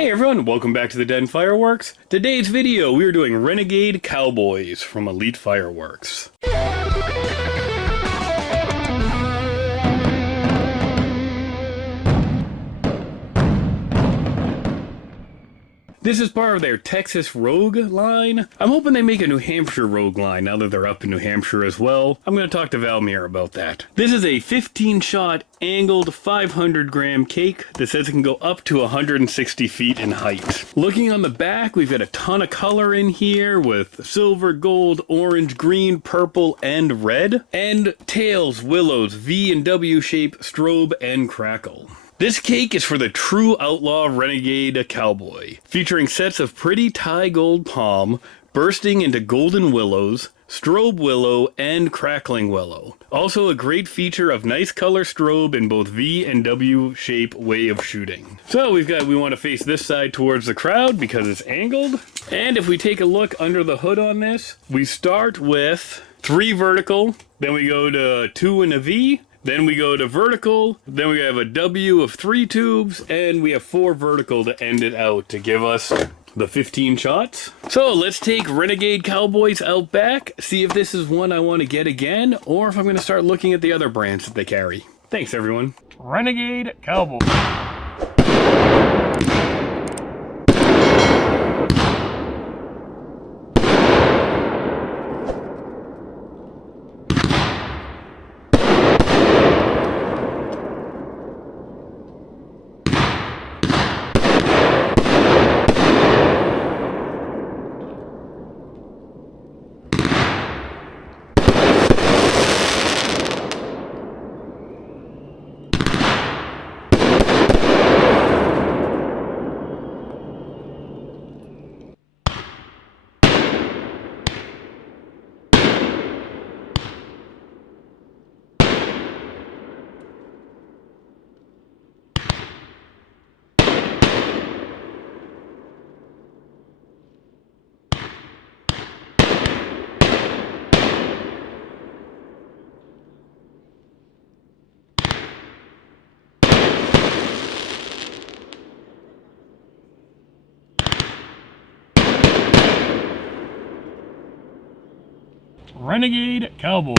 Hey everyone, welcome back to the Den Fireworks. Today's video, we are doing Renegade Cowboys from Elite Fireworks. This is part of their Texas Rogue line. I'm hoping they make a New Hampshire Rogue line now that they're up in New Hampshire as well. I'm going to talk to Valmir about that. This is a 15-shot angled 500-gram cake that says it can go up to 160 feet in height. Looking on the back, we've got a ton of color in here with silver, gold, orange, green, purple, and red. And tails, willows, V and W shape, strobe, and crackle. This cake is for the true outlaw Renegade Cowboy, featuring sets of pretty Thai gold palm, bursting into golden willows, strobe willow, and crackling willow. Also a great feature of nice color strobe in both V and W shape way of shooting. So we want to face this side towards the crowd because it's angled. And if we take a look under the hood on this, we start with 3 vertical, then we go to 2 in a V, then we go to vertical, then we have a W of 3 tubes, and we have 4 vertical to end it out to give us the 15 shots. So let's take Renegade Cowboys out back, see if this is one I want to get again, or if I'm going to start looking at the other brands that they carry. Thanks everyone. Renegade Cowboy. Renegade Cowboy.